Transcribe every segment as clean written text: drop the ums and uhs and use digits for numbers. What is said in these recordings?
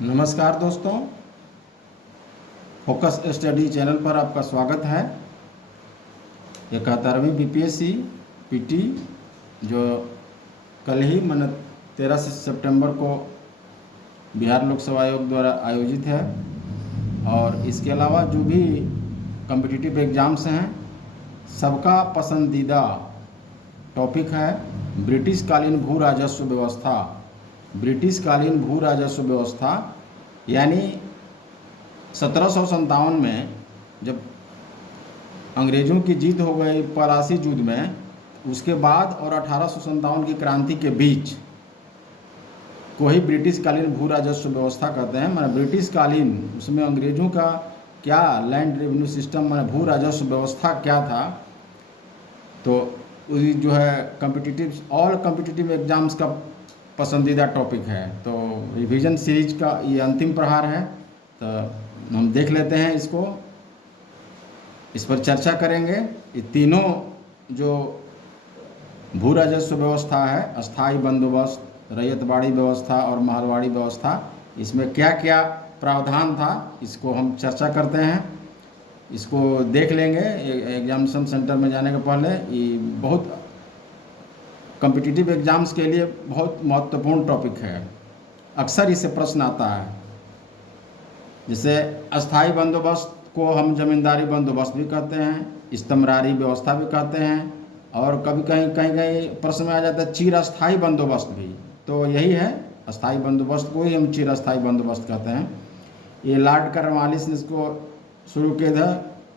नमस्कार दोस्तों, focus study channel पर आपका स्वागत है। 71वीं बीपीएससी पीटी जो कल ही 13 सितंबर को बिहार लोकसेवा आयोग द्वारा आयोजित है, और इसके अलावा जो भी कॉम्पिटिटिव एग्ज़ाम्स हैं सबका पसंदीदा टॉपिक है ब्रिटिश कालीन भू राजस्व व्यवस्था। ब्रिटिश कालीन भू राजस्व व्यवस्था यानी 1757 में जब अंग्रेज़ों की जीत हो गई पलासी युद्ध में, उसके बाद और 1857 की क्रांति के बीच को ही ब्रिटिश कालीन भू राजस्व व्यवस्था कहते हैं। माने ब्रिटिश कालीन, उसमें अंग्रेज़ों का क्या लैंड रेवेन्यू सिस्टम, माने भू राजस्व व्यवस्था क्या था, तो जो है कॉम्पिटिटिव ऑल कॉम्पिटिटिव एग्ज़ाम्स का पसंदीदा टॉपिक है। तो रिवीजन सीरीज का ये अंतिम प्रहार है, तो हम देख लेते हैं इसको, इस पर चर्चा करेंगे। ये तीनों जो भू राजस्व व्यवस्था है, अस्थाई बंदोबस्त, रैयतवाड़ी व्यवस्था और महलवाड़ी व्यवस्था, इसमें क्या क्या प्रावधान था इसको हम चर्चा करते हैं। इसको देख लेंगे एग्जामिनेशन सेंटर में जाने के पहले। ये बहुत कॉम्पिटिटिव एग्ज़ाम्स के लिए बहुत महत्वपूर्ण टॉपिक है, अक्सर इससे प्रश्न आता है। जैसे अस्थाई बंदोबस्त को हम जमींदारी बंदोबस्त भी कहते हैं, इस्तमरारी व्यवस्था भी कहते हैं, और कभी कहीं प्रश्न में आ जाता है चिरस्थाई बंदोबस्त भी। तो यही है, अस्थाई बंदोबस्त को ही हम चिरस्थाई बंदोबस्त कहते हैं। ये लॉर्ड कॉर्नवालिस ने इसको शुरू किए थे,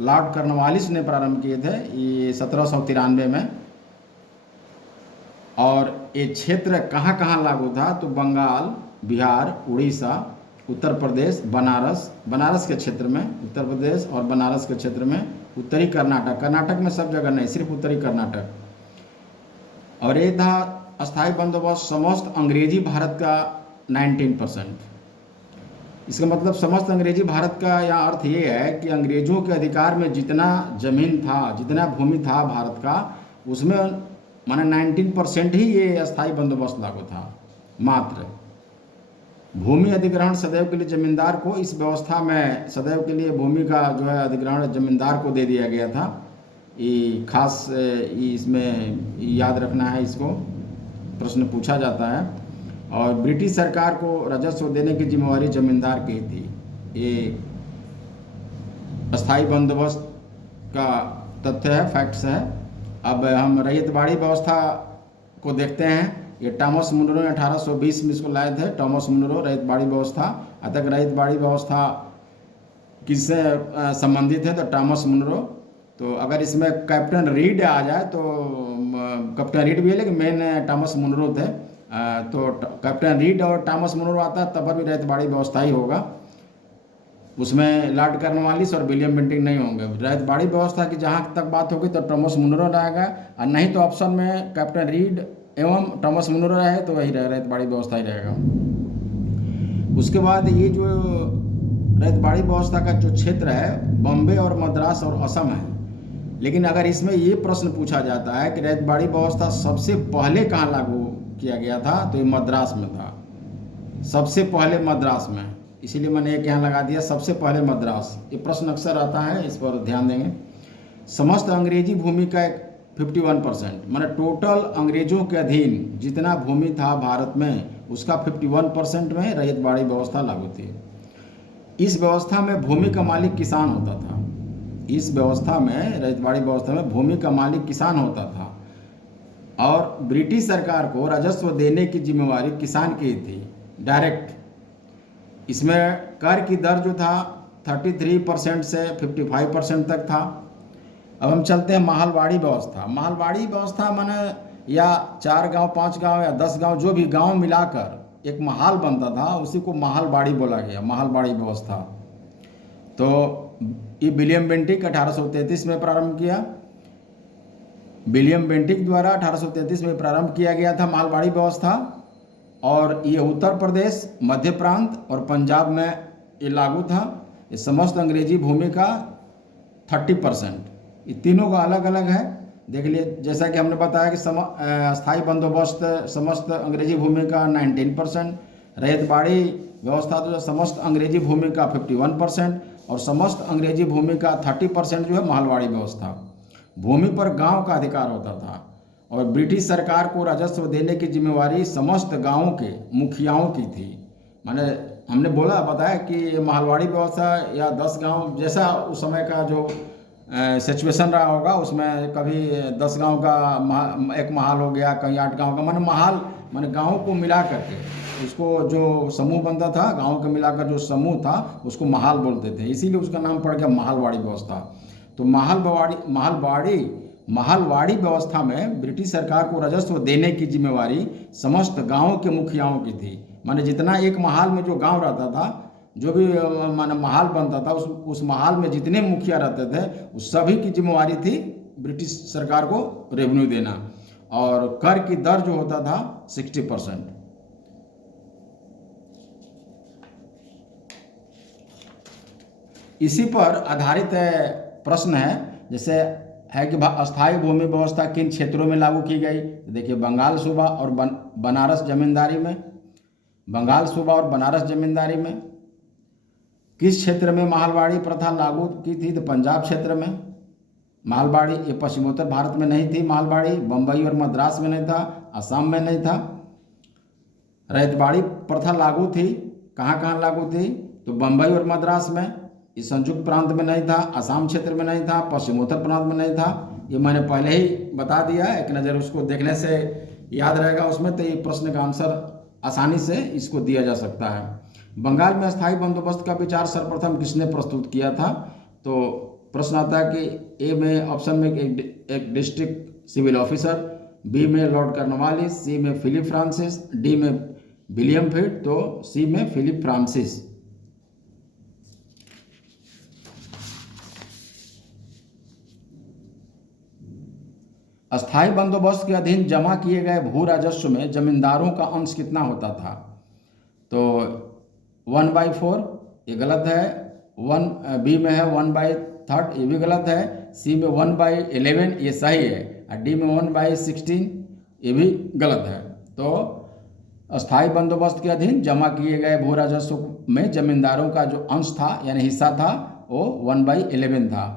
लॉर्ड कॉर्नवालिस ने प्रारंभ किए थे ये 1793 में। और ये क्षेत्र कहाँ कहाँ लागू था, तो बंगाल, बिहार, उड़ीसा, उत्तर प्रदेश, बनारस के क्षेत्र में, उत्तर प्रदेश और बनारस के क्षेत्र में, उत्तरी कर्नाटक में सब जगह नहीं, सिर्फ उत्तरी कर्नाटक। और ये था अस्थाई बंदोबस्त समस्त अंग्रेजी भारत का 19%। इसका मतलब समस्त अंग्रेजी भारत का यह अर्थ ये है कि अंग्रेज़ों के अधिकार में जितना ज़मीन था, जितना भूमि था भारत का, उसमें माने 19% ही ये अस्थाई बंदोबस्त लागू था। मात्र भूमि अधिग्रहण सदैव के लिए जमींदार को, इस व्यवस्था में सदैव के लिए भूमि का जो है अधिग्रहण जमींदार को दे दिया गया था। ये खास इसमें याद रखना है, इसको प्रश्न पूछा जाता है। और ब्रिटिश सरकार को राजस्व देने की जिम्मेवारी जमींदार की थी। ये अस्थाई बंदोबस्त का तथ्य है, फैक्ट्स है। अब हम रैयतवाड़ी व्यवस्था को देखते हैं। ये टॉमस मुनरो ने 1820 में इसको लाए थे, टॉमस मुनरो, रैयतवाड़ी व्यवस्था। अतः रैयतवाड़ी व्यवस्था किससे संबंधित है, तो टॉमस मुनरो। तो अगर इसमें कैप्टन रीड आ जाए तो कैप्टन रीड भी है, लेकिन मेन टॉमस मुनरो थे। तो कैप्टन रीड और टॉमस मुनरो आता है तब भी रैयतवाड़ी व्यवस्था ही होगा, उसमें लॉर्ड कॉर्नवालिस और विलियम बेंटिंक नहीं होंगे। रैयतवाड़ी व्यवस्था की जहाँ तक बात होगी तो टॉमस मुनरो रहेगा, और नहीं तो ऑप्शन में कैप्टन रीड एवं टॉमस मुनरो रहे तो वही रैयतवाड़ी व्यवस्था ही रहेगा। उसके बाद ये जो रैयतवाड़ी व्यवस्था का जो क्षेत्र है बॉम्बे और मद्रास और असम है। लेकिन अगर इसमें ये प्रश्न पूछा जाता है कि रैयतवाड़ी व्यवस्था सबसे पहले कहाँ लागू किया गया था, तो ये मद्रास में था, सबसे पहले मद्रास में। इसीलिए मैंने एक यहाँ लगा दिया, सबसे पहले मद्रास। ये प्रश्न अक्सर आता है, इस पर ध्यान देंगे। समस्त अंग्रेजी भूमि का एक 51%, माने टोटल अंग्रेजों के अधीन जितना भूमि था भारत में, उसका 51% में रैयतवाड़ी व्यवस्था लागू थी। इस व्यवस्था में भूमि का मालिक किसान होता था। इस व्यवस्था में, रैयतवाड़ी व्यवस्था में भूमि का मालिक किसान होता था, और ब्रिटिश सरकार को राजस्व देने की जिम्मेवारी किसान की थी, डायरेक्ट। इसमें कर की दर जो था 33% से 55% तक था। अब हम चलते हैं महलवाड़ी व्यवस्था। महलवाड़ी व्यवस्था माने या 4 गांव, 5 गांव या 10 गांव, जो भी गांव मिलाकर एक महल बनता था, उसी को महलवाड़ी बोला गया, महलवाड़ी व्यवस्था। तो ये विलियम बेंटिक 1833 में प्रारंभ किया। विलियम बेंटिक द्वारा 1833 में प्रारंभ किया गया था महलवाड़ी व्यवस्था, और ये उत्तर प्रदेश, मध्य प्रांत और पंजाब में ये लागू था। ये समस्त अंग्रेजी भूमि का 30%, ये तीनों का अलग अलग है। देख लिए, जैसा कि हमने बताया कि अस्थाई बंदोबस्त समस्त अंग्रेजी भूमि का 19%, रैयतवाड़ी व्यवस्था जो समस्त अंग्रेजी भूमि का 51% और समस्त अंग्रेजी भूमि का 30% जो है मालवाड़ी व्यवस्था। भूमि पर गांव का अधिकार होता था और ब्रिटिश सरकार को राजस्व देने की जिम्मेवारी समस्त गांवों के मुखियाओं की थी। माने हमने बताया कि मालवाड़ी व्यवस्था या 10 गांव जैसा उस समय का जो सिचुएशन रहा होगा, उसमें कभी 10 गांव का एक महाल हो गया, कहीं 8 गांव का, माने महाल माने गाँव को मिला करके उसको जो समूह बनता था, गाँव के मिलाकर जो समूह था उसको महाल बोलते थे, इसीलिए उसका नाम पड़ गया मालवाड़ी व्यवस्था। तो माहलवाड़ी व्यवस्था में ब्रिटिश सरकार को राजस्व देने की जिम्मेवारी समस्त गाँव के मुखियाओं की थी। माने जितना एक महाल में जो गांव रहता था, जो भी माने महाल बनता था, उस महाल में जितने मुखिया रहते थे उस सभी की जिम्मेवारी थी ब्रिटिश सरकार को रेवेन्यू देना। और कर की दर जो होता था 60%। इसी पर आधारित प्रश्न है, जैसे है कि अस्थायी भूमि व्यवस्था किन क्षेत्रों में लागू की गई। देखिए बंगाल सूबा और बनारस जमींदारी में, बंगाल सूबा और बनारस जमींदारी में। किस क्षेत्र में मालवाड़ी प्रथा लागू की थी, तो पंजाब क्षेत्र में। मालवाड़ी ये पश्चिमोत्तर भारत में नहीं थी, मालवाड़ी बम्बई और मद्रास में नहीं था, असम में नहीं था। रैयतवाड़ी प्रथा लागू थी, कहाँ कहाँ लागू थी, तो बम्बई और मद्रास में। इस संयुक्त प्रांत में नहीं था, असम क्षेत्र में नहीं था, पश्चिमोत्तर प्रांत में नहीं था। ये मैंने पहले ही बता दिया, एक नज़र उसको देखने से याद रहेगा उसमें, तो ये प्रश्न का आंसर आसानी से इसको दिया जा सकता है। बंगाल में अस्थायी बंदोबस्त का विचार सर्वप्रथम किसने प्रस्तुत किया था, तो प्रश्न आता है कि ए में ऑप्शन में एक डिस्ट्रिक्ट सिविल ऑफिसर, बी में लॉर्ड कॉर्नवालिस, सी में फिलिप फ्रांसिस, डी में विलियम पिट, तो सी में फिलिप फ्रांसिस। अस्थायी बंदोबस्त के अधीन जमा किए गए भू राजस्व में जमींदारों का अंश कितना होता था, तो 1/4, ये गलत है। बी में है 1/3, ये भी गलत है। सी में 1/11, ये सही है। और डी में 1/16, ये भी गलत है। तो अस्थायी बंदोबस्त के अधीन जमा किए गए भू राजस्व में जमींदारों का जो अंश था यानी हिस्सा था वो 1/11 था।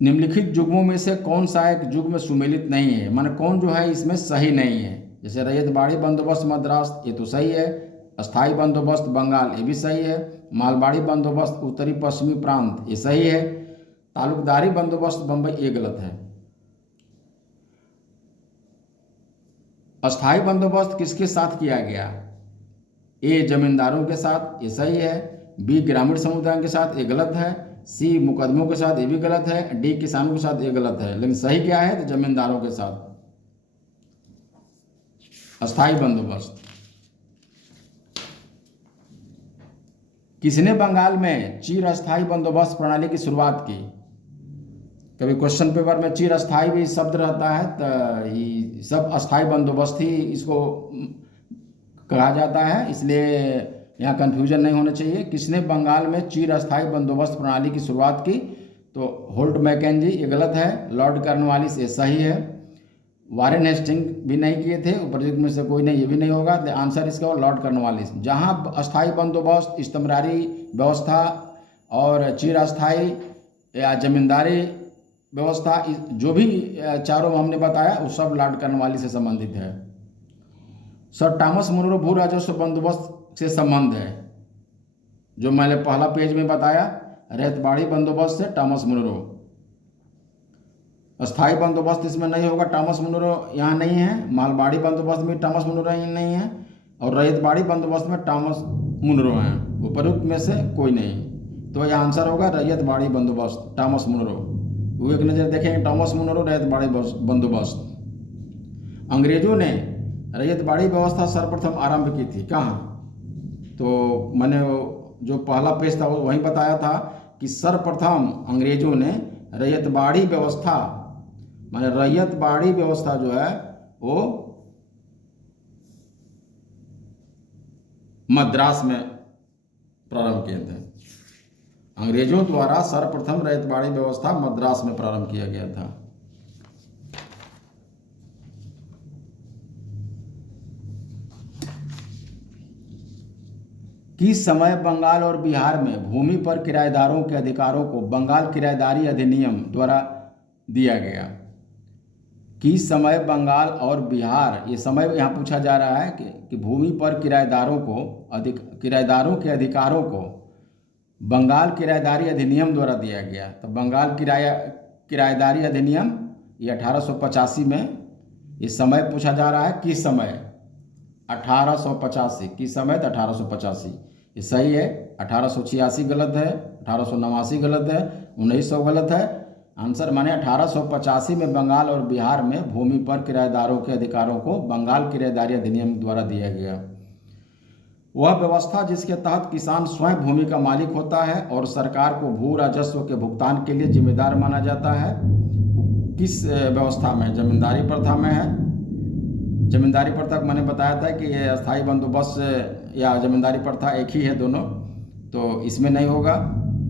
निम्नलिखित युग्मों में से कौन सा एक युग्म सुमेलित नहीं है, माने कौन जो है इसमें सही नहीं है। जैसे रैयतवाड़ी बंदोबस्त मद्रास, ये तो सही है। अस्थायी बंदोबस्त बंगाल, ये भी सही है। मालवाड़ी बंदोबस्त उत्तरी पश्चिमी प्रांत, ये सही है। तालुकदारी बंदोबस्त बंबई, ये गलत है। अस्थायी बंदोबस्त किसके साथ किया गया, ए जमींदारों के साथ, ये सही है। बी ग्रामीण समुदाय के साथ, ये गलत है। सी मुकदमों के साथ, ये भी गलत है। डी किसानों के साथ, ये गलत है। लेकिन सही क्या है, तो जमींदारों के साथ अस्थायी बंदोबस्त। किसने बंगाल में चिर अस्थायी बंदोबस्त प्रणाली की शुरुआत की। कभी क्वेश्चन पेपर में चिर अस्थायी भी शब्द रहता है, तो ये सब अस्थायी बंदोबस्त ही इसको कहा जाता है, इसलिए यहाँ कन्फ्यूजन नहीं होना चाहिए। किसने बंगाल में चिर अस्थायी बंदोबस्त प्रणाली की शुरुआत की, तो होल्ट मैकेंजी, ये गलत है। लॉर्ड कॉर्नवालिस, ये सही है। वारेन हेस्टिंग भी नहीं किए थे, उपयुक्त में से कोई नहीं, ये भी नहीं होगा। आंसर इसका लॉर्ड कॉर्नवालिस। जहाँ अस्थायी बंदोबस्त, इस्तमरारी व्यवस्था और चिर अस्थायी या जमींदारी व्यवस्था, जो भी चारों हमने बताया वो सब लॉर्ड कॉर्नवालिस से संबंधित है। सर थॉमस मुनरो भू राजस्व बंदोबस्त से संबंध है, जो मैंने पहला पेज में बताया, रैयतवाड़ी बंदोबस्त से थॉमस मुनरो। अस्थायी बंदोबस्त इसमें नहीं होगा, थॉमस मुनरो यहाँ नहीं है। मालवाड़ी बंदोबस्त में थॉमस मुनरो नहीं है और रैयतवाड़ी बंदोबस्त में थॉमस मुनरो हैं, उपयुक्त में से कोई नहीं। तो यह आंसर होगा रैयतवाड़ी बंदोबस्त, थॉमस मुनरो। वो एक नज़र देखेंगे, थॉमस मुनरो रैयतवाड़ी बंदोबस्त। अंग्रेजों ने रैयतवाड़ी व्यवस्था सर्वप्रथम आरंभ की थी कहाँ, तो मैंने जो पहला पेज था वो वहीं बताया था कि सर्वप्रथम अंग्रेजों ने रैयतवाड़ी व्यवस्था, माने रैयतवाड़ी व्यवस्था जो है वो मद्रास में प्रारंभ किए थे। अंग्रेजों द्वारा सर्वप्रथम रैयतवाड़ी व्यवस्था मद्रास में प्रारंभ किया गया था। किस समय बंगाल और बिहार में भूमि पर किराएदारों के अधिकारों को बंगाल किराएदारी अधिनियम द्वारा दिया गया? किस समय बंगाल और बिहार, ये समय यहाँ पूछा जा रहा है कि भूमि पर किराएदारों के अधिकारों को बंगाल किराएदारी अधिनियम द्वारा दिया गया। तो बंगाल किराएदारी अधिनियम ये 1885 में, ये समय पूछा जा रहा है किस समय? 1885। किस समय? तो 1885। ये सही है। 1886 गलत है, 1889 गलत है, 1900 गलत है। आंसर माने 1885 में बंगाल और बिहार में भूमि पर किराएदारों के अधिकारों को बंगाल किराएदारी अधिनियम द्वारा दिया गया। वह व्यवस्था जिसके तहत किसान स्वयं भूमि का मालिक होता है और सरकार को भू राजस्व के भुगतान के लिए जिम्मेदार माना जाता है, किस व्यवस्था में? जमींदारी प्रथा में है। जमींदारी प्रथा मैंने बताया था कि ये अस्थाई बंदोबस्त या जमींदारी प्रथा एक ही है दोनों, तो इसमें नहीं होगा।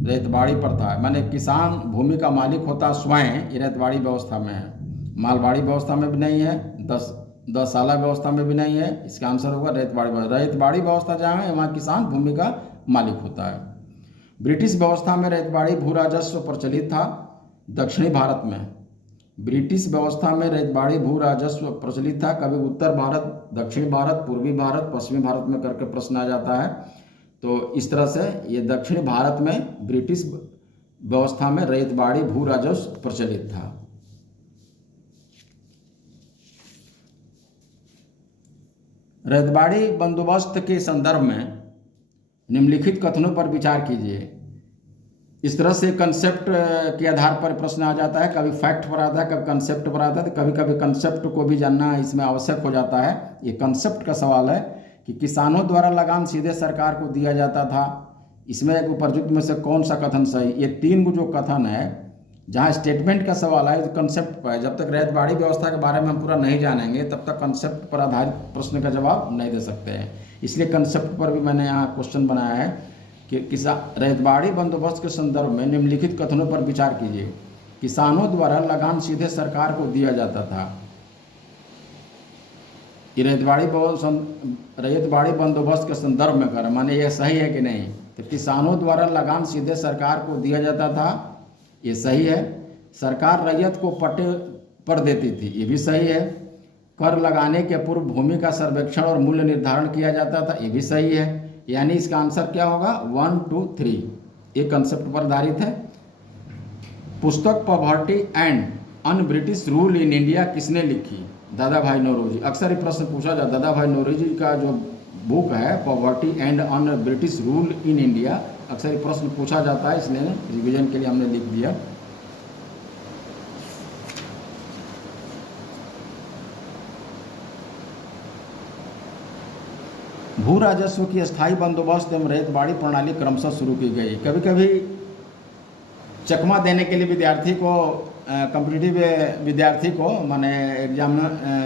रैयतबाड़ी प्रथा है, माने किसान भूमि का मालिक होता स्वयं, ये रैयतबाड़ी व्यवस्था में है। मालबाड़ी व्यवस्था में भी नहीं है, 10 साला व्यवस्था में भी नहीं है। इसका आंसर होगा रैयतबाड़ी व्यवस्था। रैयतबाड़ी व्यवस्था जहाँ है वहाँ किसान भूमि का मालिक होता है। ब्रिटिश व्यवस्था में रैयतबाड़ी भू राजस्व प्रचलित था दक्षिणी भारत में। ब्रिटिश व्यवस्था में रैयतबाड़ी भू राजस्व प्रचलित था। कभी उत्तर भारत, दक्षिण भारत, पूर्वी भारत, पश्चिमी भारत में करके प्रश्न आ जाता है। तो इस तरह से ये दक्षिण भारत में ब्रिटिश व्यवस्था में रैयतबाड़ी भू राजस्व प्रचलित था। रैयतबाड़ी बंदोबस्त के संदर्भ में निम्नलिखित कथनों पर विचार कीजिए। इस तरह से कंसेप्ट के आधार पर प्रश्न आ जाता है। कभी फैक्ट पर आता है, कभी कंसेप्ट पर आता है, तो कभी कभी कंसेप्ट को भी जानना इसमें आवश्यक हो जाता है। ये कंसेप्ट का सवाल है कि किसानों द्वारा लगान सीधे सरकार को दिया जाता था। इसमें एक उपरयुक्त में से कौन सा कथन सही? ये 3 जो कथन है, जहाँ स्टेटमेंट का सवाल है, तो कंसेप्ट पर है। जब तक रैयतबाड़ी व्यवस्था के बारे में हम पूरा नहीं जानेंगे तब तक कंसेप्ट पर आधारित प्रश्न का जवाब नहीं दे सकते हैं। इसलिए कंसेप्ट पर भी मैंने यहाँ क्वेश्चन बनाया है कि रैयतबाड़ी बंदोबस्त के संदर्भ में निम्नलिखित कथनों पर विचार कीजिए। किसानों द्वारा लगान सीधे सरकार को दिया जाता था। ये रैयतबाड़ी बंदोबस्त के संदर्भ में कर, माने ये सही है कि नहीं? तो किसानों द्वारा लगान सीधे सरकार को दिया जाता था, ये सही है। सरकार रैयत को पट्टे पर देती थी, ये भी सही है। कर लगाने के पूर्व भूमि का सर्वेक्षण और मूल्य निर्धारण किया जाता था, ये भी सही है। यानी इसका आंसर क्या होगा? 1, 2, 3। ये कंसेप्ट पर आधारित है। पुस्तक poverty and un British rule in India किसने लिखी? दादा भाई नौरोजी। अक्सर ये प्रश्न पूछा जाता है। दादा भाई नौरोजी का जो बुक है poverty and un British rule in India, अक्सर ये प्रश्न पूछा जाता है, इसलिए रिवीजन के लिए हमने लिख दिया। भू राजस्व की अस्थायी बंदोबस्त एवं रैयतबाड़ी प्रणाली क्रमशः शुरू की गई। कभी कभी चकमा देने के लिए विद्यार्थी को, कॉम्पिटिटिव विद्यार्थी को, माने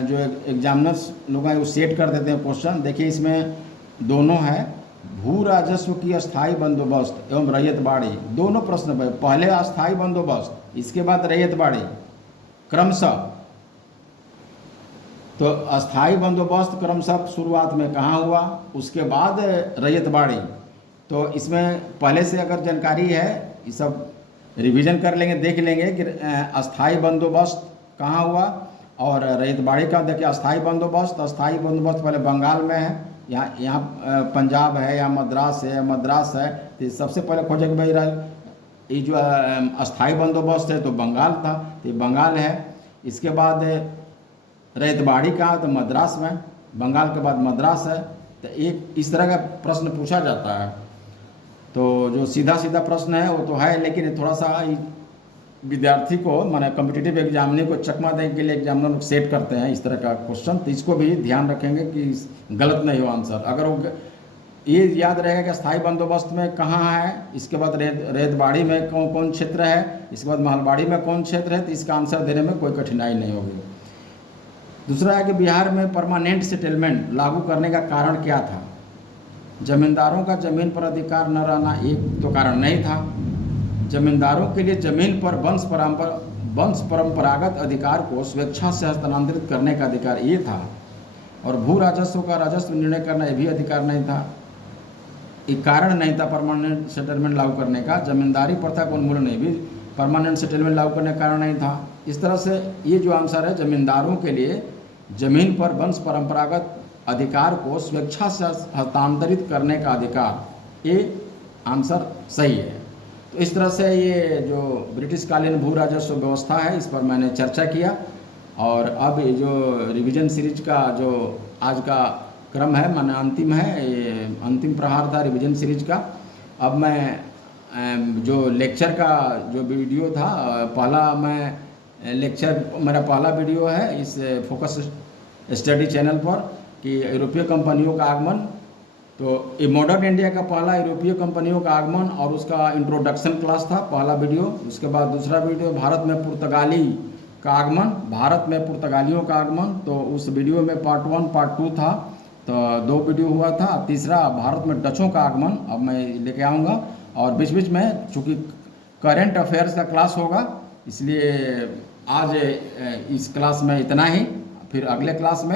जो एग्जामिनर्स लोग हैं वो सेट कर देते हैं क्वेश्चन। देखिए इसमें दोनों है, भू राजस्व की अस्थायी बंदोबस्त एवं रैयतबाड़ी, दोनों प्रश्न पे पहले अस्थायी बंदोबस्त, इसके बाद रैयतबाड़ी क्रमशः। तो अस्थाई बंदोबस्त क्रमशः शुरुआत में कहाँ हुआ, उसके बाद रैयतबाड़ी। तो इसमें पहले से अगर जानकारी है ये सब रिवीजन कर लेंगे, देख लेंगे कि अस्थाई बंदोबस्त कहाँ हुआ और रैयतबाड़ी का। देखिए अस्थाई बंदोबस्त पहले बंगाल में है, यहाँ पंजाब है या मद्रास है। तो सबसे पहले खोजे कि भाई ये जो अस्थाई बंदोबस्त है तो बंगाल था, तो ये बंगाल है। इसके बाद रैयतबाड़ी कहाँ, तो मद्रास में, बंगाल के बाद मद्रास है। तो एक इस तरह का प्रश्न पूछा जाता है। तो जो सीधा प्रश्न है वो तो है, लेकिन थोड़ा सा विद्यार्थी को, माने कॉम्पिटिटिव एग्जामिनर को चकमा देने के लिए एग्जामिनर लोग सेट करते हैं इस तरह का क्वेश्चन। तो इसको भी ध्यान रखेंगे कि गलत नहीं हो आंसर। अगर वो ये याद रहेगा कि स्थायी बंदोबस्त में कहाँ है, इसके बाद रैयतबाड़ी में कौन क्षेत्र है, इसके बाद मालबाड़ी में कौन क्षेत्र है, तो इसका आंसर देने में कोई कठिनाई नहीं होगी। दूसरा है कि बिहार में परमानेंट सेटलमेंट लागू करने का कारण क्या था? जमींदारों का जमीन पर अधिकार न रहना एक तो कारण नहीं था। जमींदारों के लिए जमीन पर वंश परंपरागत अधिकार को स्वेच्छा से हस्तांतरित करने का अधिकार ये था। और भू राजस्व का राजस्व निर्णय करना ये भी अधिकार नहीं था। एक कारण नहीं था परमानेंट सेटलमेंट लागू करने का। जमींदारी प्रथा को उन्मूलन भी परमानेंट सेटलमेंट लागू करने का कारण नहीं था। इस तरह से ये जो आंसर है, जमींदारों के लिए जमीन पर वंश परंपरागत अधिकार को स्वेच्छा से हस्तांतरित करने का अधिकार, ये आंसर सही है। तो इस तरह से ये जो ब्रिटिश कालीन भू राजस्व व्यवस्था है, इस पर मैंने चर्चा किया। और अब ये जो रिवीजन सीरीज का जो आज का क्रम है, माने अंतिम है, ये अंतिम प्रहार था रिवीजन सीरीज का। अब मैं जो लेक्चर का जो वीडियो था, पहला मैं लेक्चर, मेरा पहला वीडियो है इस फोकस स्टडी चैनल पर कि यूरोपीय कंपनियों का आगमन। तो ये मॉडर्न इंडिया का पहला यूरोपीय कंपनियों का आगमन और उसका इंट्रोडक्शन क्लास था, पहला वीडियो। उसके बाद दूसरा वीडियो भारत में पुर्तगाली का आगमन, भारत में पुर्तगालियों का आगमन। तो उस वीडियो में पार्ट 1 पार्ट 2 था, तो 2 वीडियो हुआ था। तीसरा भारत में डचों का आगमन अब मैं लेके आऊँगा। और बीच बीच में चूँकि करंट अफेयर्स का क्लास होगा, इसलिए आज इस क्लास में इतना ही। फिर अगले क्लास में